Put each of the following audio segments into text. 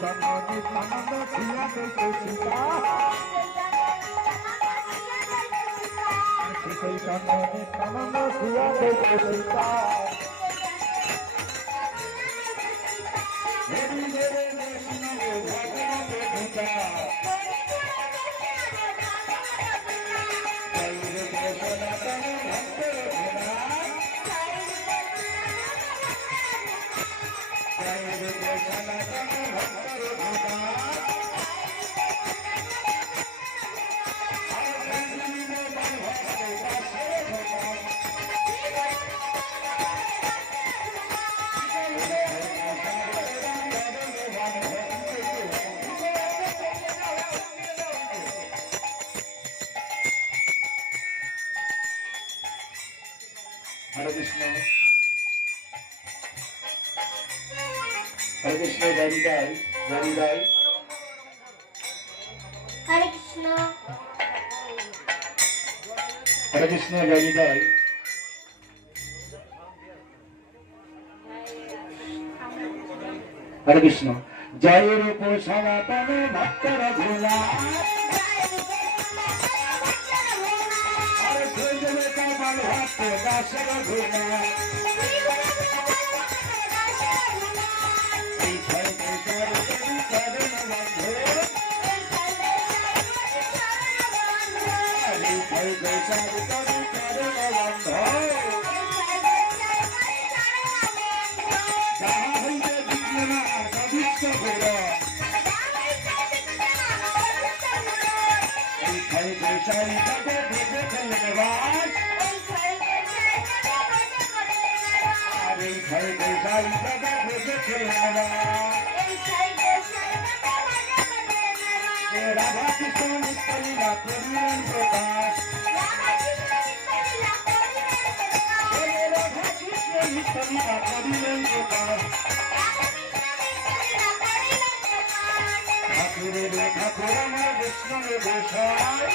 নিত্যানন্দ সিয়া দেখতে সীতা চৈতন্য নিত্যানন্দ সিয়া দেখতে সীতা দেবী দেবে বৈষ্ণব ভগবতে পিতা हरे कृष्ण जयदाई जयदाई हरे कृष्ण जयदाई हरे कृष्ण जय रूप सनातन भक्तर भोला हरे जय कमल भक्त दासर भोला राधा कृष्ण नित्य करिलेन प्रकाश राधा कृष्ण नित्य करिलेन प्रकाश ठाकुर रे ठाकुर আমার বৈষ্ণব গোসাই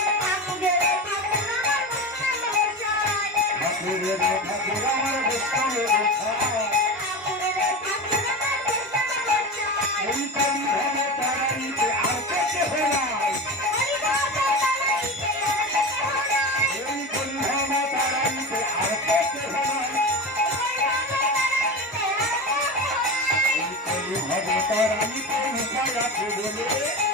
ঠাকুর রে ঠাকুর আমার বৈষ্ণব গোসাই এই কলি ধর্ম তারাইতে আর কেতে হলাই এই কলি ধর্ম তারাইতে আর কেতে হলাই এই কলি ধর্ম তারাইতে উপায় আছে বলে